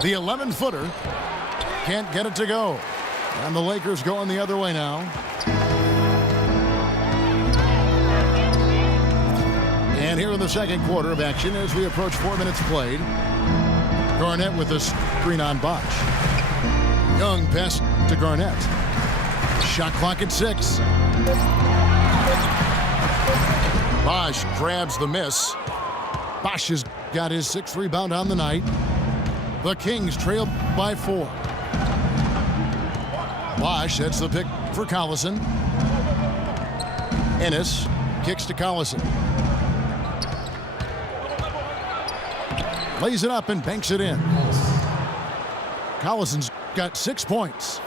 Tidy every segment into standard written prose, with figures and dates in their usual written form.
The 11-footer can't get it to go. And the Lakers going the other way now. And here in the second quarter of action as we approach 4 minutes played. Garnett with a screen on Bosch. Young pass to Garnett. Shot clock at 6. Bosch grabs the miss. Bosch has got his 6th rebound on the night. The Kings trail by 4. Bosch sets the pick for Collison. Ennis kicks to Collison. Lays it up and banks it in. Collison's got 6 points.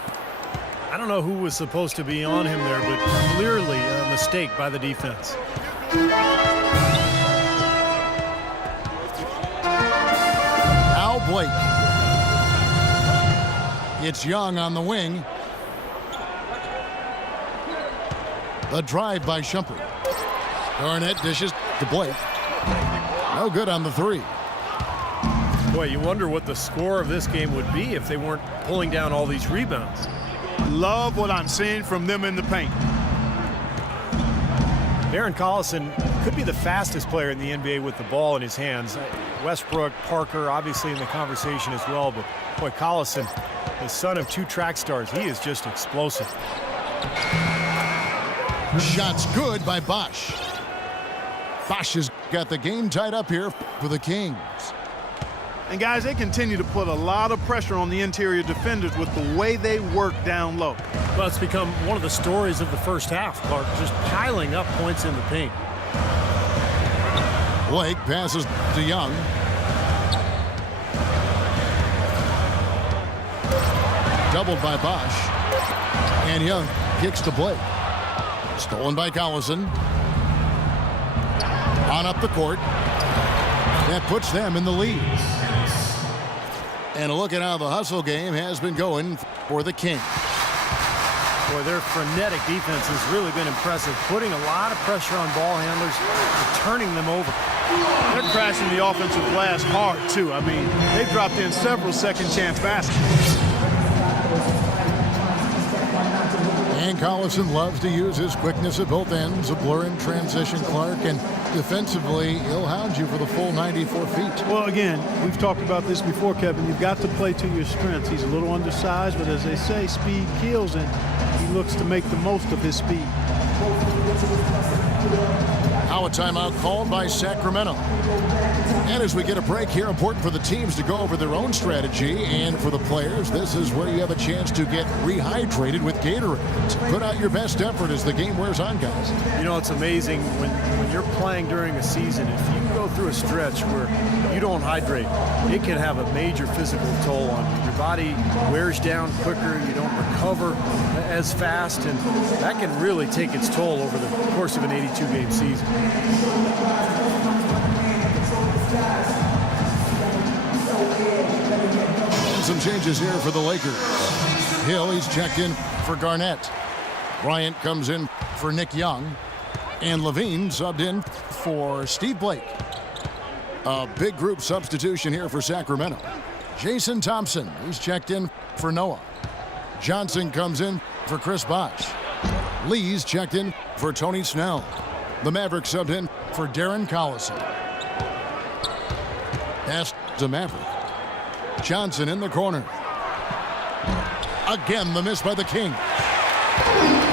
I don't know who was supposed to be on him there, but clearly a mistake by the defense. Al Blake. It's Young on the wing. The drive by Shumpert. Garnett dishes to Blake. No good on the 3. Boy, you wonder what the score of this game would be if they weren't pulling down all these rebounds. Love what I'm seeing from them in the paint. Darren Collison could be the fastest player in the NBA with the ball in his hands. Westbrook, Parker, obviously in the conversation as well. But, boy, Collison, the son of 2 track stars, he is just explosive. Shots good by Bosch. Bosch has got the game tied up here for the Kings. And, guys, they continue to put a lot of pressure on the interior defenders with the way they work down low. Well, it's become one of the stories of the first half, Clark, just piling up points in the paint. Blake passes to Young. Doubled by Bosch. And Young kicks to Blake. Stolen by Collison. On up the court. That puts them in the lead. And a look at how the hustle game has been going for the Kings. Boy, their frenetic defense has really been impressive, putting a lot of pressure on ball handlers and turning them over. They're crashing the offensive glass hard, too. I mean, they've dropped in several second-chance baskets. And Collison loves to use his quickness at both ends, a blur in transition, Clark, and defensively, he'll hound you for the full 94 feet. Well, again, we've talked about this before, Kevin. You've got to play to your strengths. He's a little undersized, but as they say, speed kills, and he looks to make the most of his speed. Now a timeout called by Sacramento. And as we get a break here, important for the teams to go over their own strategy, and for the players, this is where you have a chance to get rehydrated with Gatorade. Put out your best effort as the game wears on, guys. You know, it's amazing when you're playing during a season, if you go through a stretch where you don't hydrate, it can have a major physical toll on you. Your body wears down quicker, you don't recover as fast, and that can really take its toll over the course of an 82-game season. And some changes here for the Lakers. Hill, he's checked in for Garnett. Bryant comes in for Nick Young. And Levine subbed in for Steve Blake. A big group substitution here for Sacramento. Jason Thompson, he's checked in for Noah. Johnson comes in for Chris Bosh. Lee's checked in for Tony Snell. The Mavericks subbed in for Darren Collison. Pass to Maverick. Johnson in the corner. Again, the miss by the King.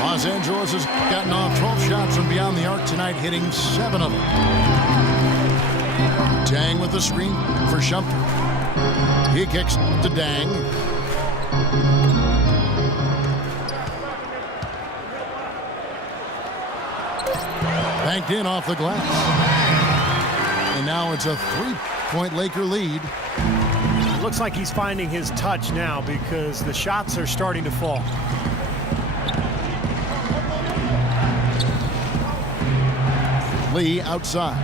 Los Angeles has gotten off 12 shots from beyond the arc tonight, hitting 7 of them. Dang with the screen for Shumpert. He kicks to Dang. Banked in off the glass. And now it's a 3-point Laker lead. Looks like he's finding his touch now because the shots are starting to fall. Lee outside.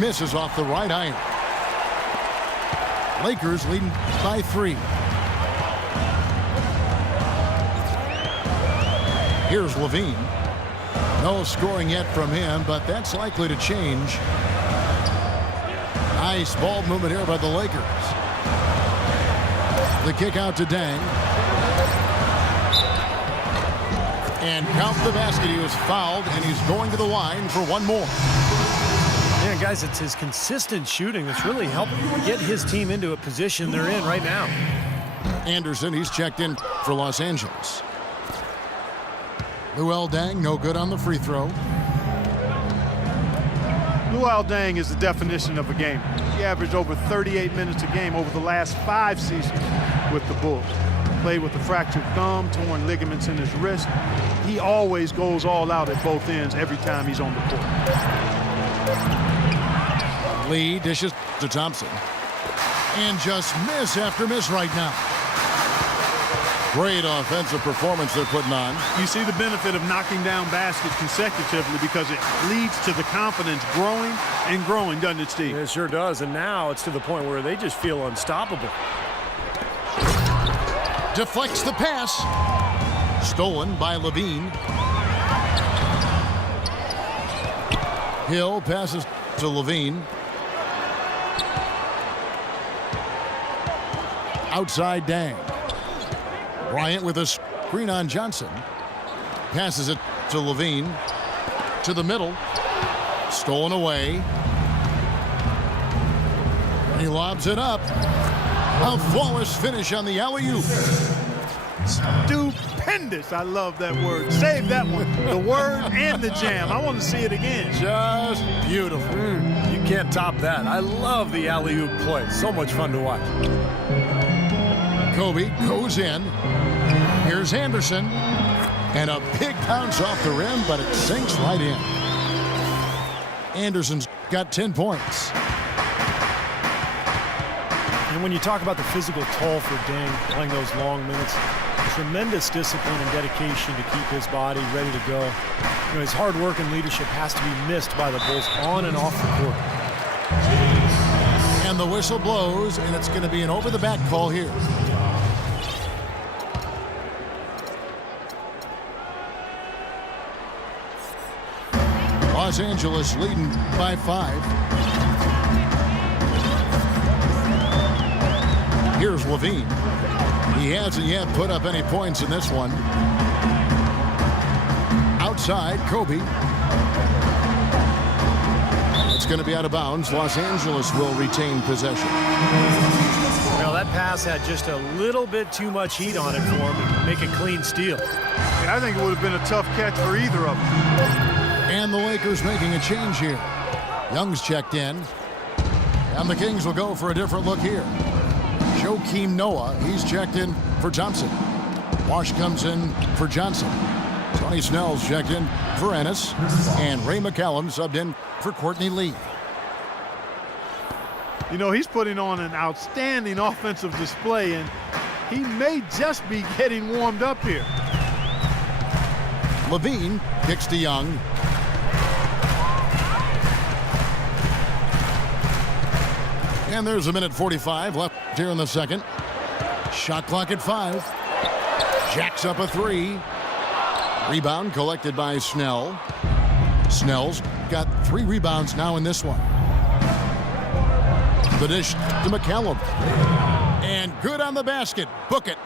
Misses off the right iron. Lakers leading by 3. Here's Levine. No scoring yet from him, but that's likely to change. Nice ball movement here by the Lakers. The kick out to Dang. And count the basket. He was fouled, and he's going to the line for one more. Yeah, guys, it's his consistent shooting that's really helped get his team into a position they're in right now. Anderson, he's checked in for Los Angeles. Luol Deng, no good on the free throw. Luol Deng is the definition of a game. He averaged over 38 minutes a game over the last 5 seasons with the Bulls. Played with a fractured thumb, torn ligaments in his wrist. He always goes all out at both ends every time he's on the court. Lee dishes to Thompson. And just miss after miss right now. Great offensive performance they're putting on. You see the benefit of knocking down baskets consecutively because it leads to the confidence growing and growing, doesn't it, Steve? It sure does, and now it's to the point where they just feel unstoppable. Deflects the pass. Stolen by Levine. Hill passes to Levine. Outside Dang. Bryant with a screen on Johnson. Passes it to Levine. To the middle. Stolen away. He lobs it up. A flawless finish on the alley-oop. Stupendous. I love that word. Save that one. The word and the jam. I want to see it again. Just beautiful. You can't top that. I love the alley-oop play. So much fun to watch. Kobe goes in. Here's Anderson. And a big bounce off the rim, but it sinks right in. Anderson's got 10 points. And when you talk about the physical toll for Deng playing those long minutes, tremendous discipline and dedication to keep his body ready to go. You know, his hard work and leadership has to be missed by the Bulls on and off the court. And the whistle blows, and it's going to be an over-the-back call here. Los Angeles leading by 5. Here's Levine. He hasn't yet put up any points in this one. Outside, Kobe. It's going to be out of bounds. Los Angeles will retain possession. Well, that pass had just a little bit too much heat on it for him to make a clean steal. Yeah, I think it would have been a tough catch for either of them. And the Lakers making a change here. Young's checked in. And the Kings will go for a different look here. Joakim Noah, he's checked in for Thompson. Wash comes in for Johnson. Tony Snell's checked in for Ennis. And Ray McCallum subbed in for Courtney Lee. You know, he's putting on an outstanding offensive display, and he may just be getting warmed up here. Levine kicks to Young. And there's a minute 45 left here in the second. Shot clock at 5. Jacks up a 3. Rebound collected by Snell. Snell's got 3 rebounds now in this one. The dish to McCallum. And good on the basket. Book it.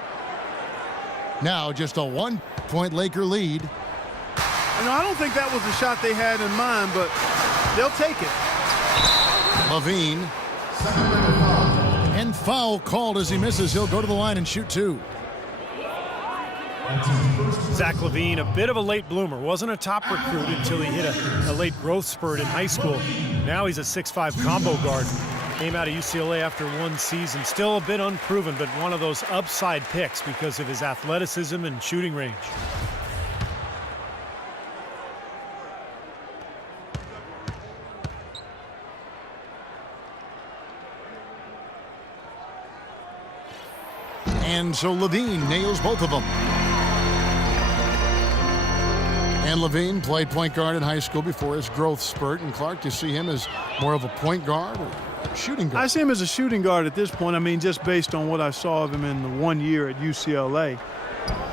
Now just a 1-point Laker lead. You know, I don't think that was the shot they had in mind, but they'll take it. Levine. And foul called as he misses. He'll go to the line and shoot 2. Zach LaVine, a bit of a late bloomer. Wasn't a top recruit until he hit a late growth spurt in high school. Now he's a 6'5" combo guard. Came out of UCLA after 1 season. Still a bit unproven, but one of those upside picks because of his athleticism and shooting range. And so Levine nails both of them. And Levine played point guard in high school before his growth spurt. And Clark, do you see him as more of a point guard or shooting guard? I see him as a shooting guard at this point. I mean, just based on what I saw of him in the 1 year at UCLA.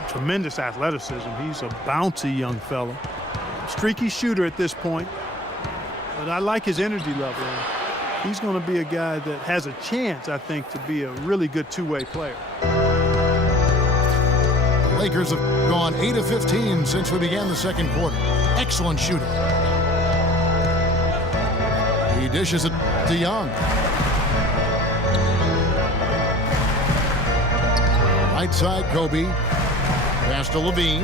Tremendous athleticism. He's a bouncy young fella. Streaky shooter at this point. But I like his energy level. he's going to be a guy that has a chance, I think, to be a really good two-way player. Lakers have gone 8 of 15 since we began the second quarter. Excellent shooting. He dishes it to Young. Right side, Kobe. Pass to Levine.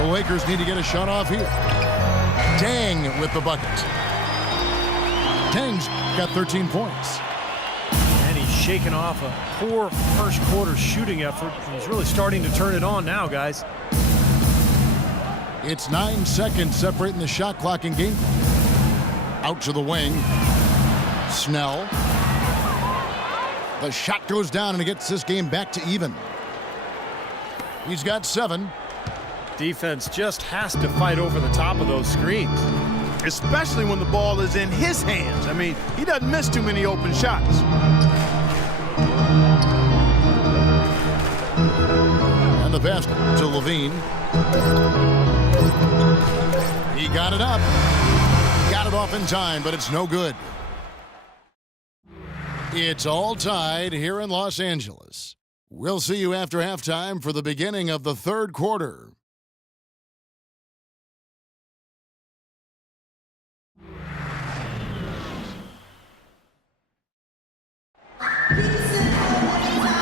The Lakers need to get a shot off here. Dang with the bucket. Dang's got 13 points. And he's shaken off a poor first quarter shooting effort. He's really starting to turn it on now, guys. It's 9 seconds separating the shot clock and game. Out to the wing. Snell. The shot goes down and it gets this game back to even. He's got 7. Defense just has to fight over the top of those screens. Especially when the ball is in his hands. I mean, he doesn't miss too many open shots. And the pass to Levine. He got it up. Got it off in time, but it's no good. It's all tied here in Los Angeles. We'll see you after halftime for the beginning of the third quarter.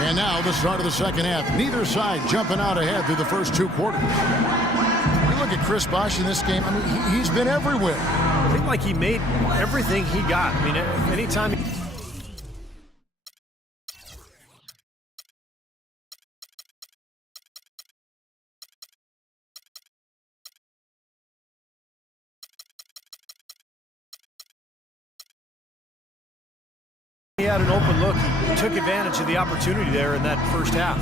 And now the start of the second half. Neither side jumping out ahead through the first 2 quarters. You look at Chris Bosh in this game. I mean, he's been everywhere. I think like he made everything he got. I mean, anytime he had an open look, he took advantage of the opportunity there in that first half.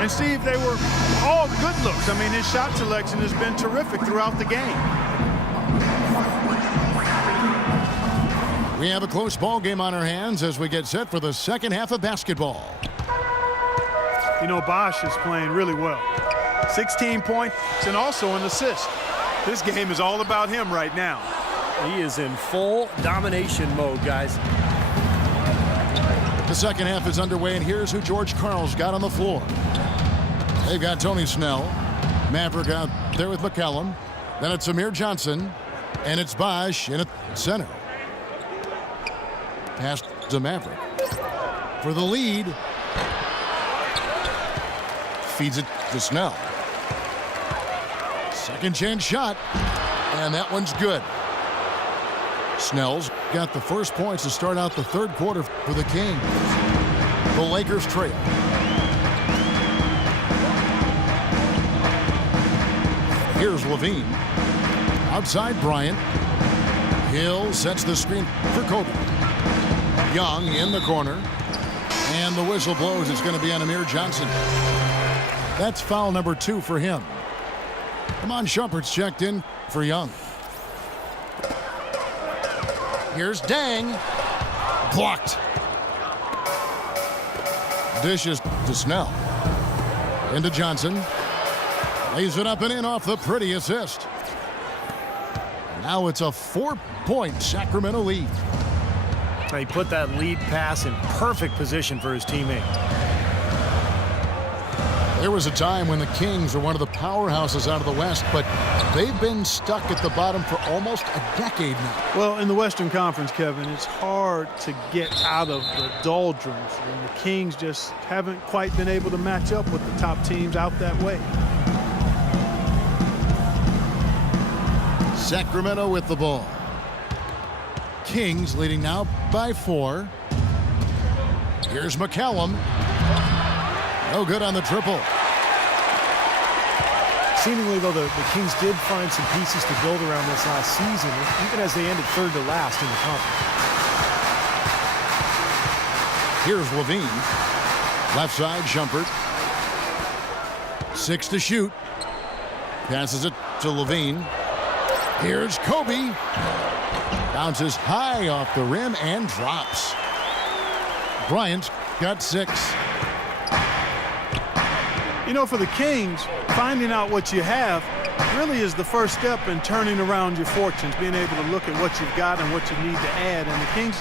And Steve, they were all good looks. I mean, his shot selection has been terrific throughout the game. We have a close ball game on our hands as we get set for the second half of basketball. You know, Bosh is playing really well. 16 points and also an assist. This game is all about him right now. He is in full domination mode, guys. The second half is underway, and here's who George Karl's got on the floor. They've got Tony Snell, Maverick out there with McCallum. Then it's Amir Johnson, and it's Bosh in at center. Pass to Maverick. For the lead. Feeds it to Snell. Second chance shot, and that one's good. Snell's got the first points to start out the third quarter for the Kings. The Lakers trail. Here's Levine. Outside Bryant. Hill sets the screen for Kobe. Young in the corner. And the whistle blows. It's going to be on Amir Johnson. That's foul number 2 for him. Amon Shumpert's checked in for Young. Here's Dang. Blocked. Dishes to Snell. Into Johnson. Lays it up and in off the pretty assist. Now it's a 4-point Sacramento lead. He put that lead pass in perfect position for his teammate. There was a time when the Kings were one of the powerhouses out of the West, but they've been stuck at the bottom for almost a decade now. Well, in the Western Conference, Kevin, it's hard to get out of the doldrums, and the Kings just haven't quite been able to match up with the top teams out that way. Sacramento with the ball. Kings leading now by 4. Here's McCallum. No good on the triple. Seemingly, though, the Kings did find some pieces to build around this last season, even as they ended third to last in the conference. Here's Levine. Left side, Shumpert. 6 to shoot. Passes it to Levine. Here's Kobe. Bounces high off the rim and drops. Bryant's got 6. You know, for the Kings, finding out what you have really is the first step in turning around your fortunes, being able to look at what you've got and what you need to add. And the Kings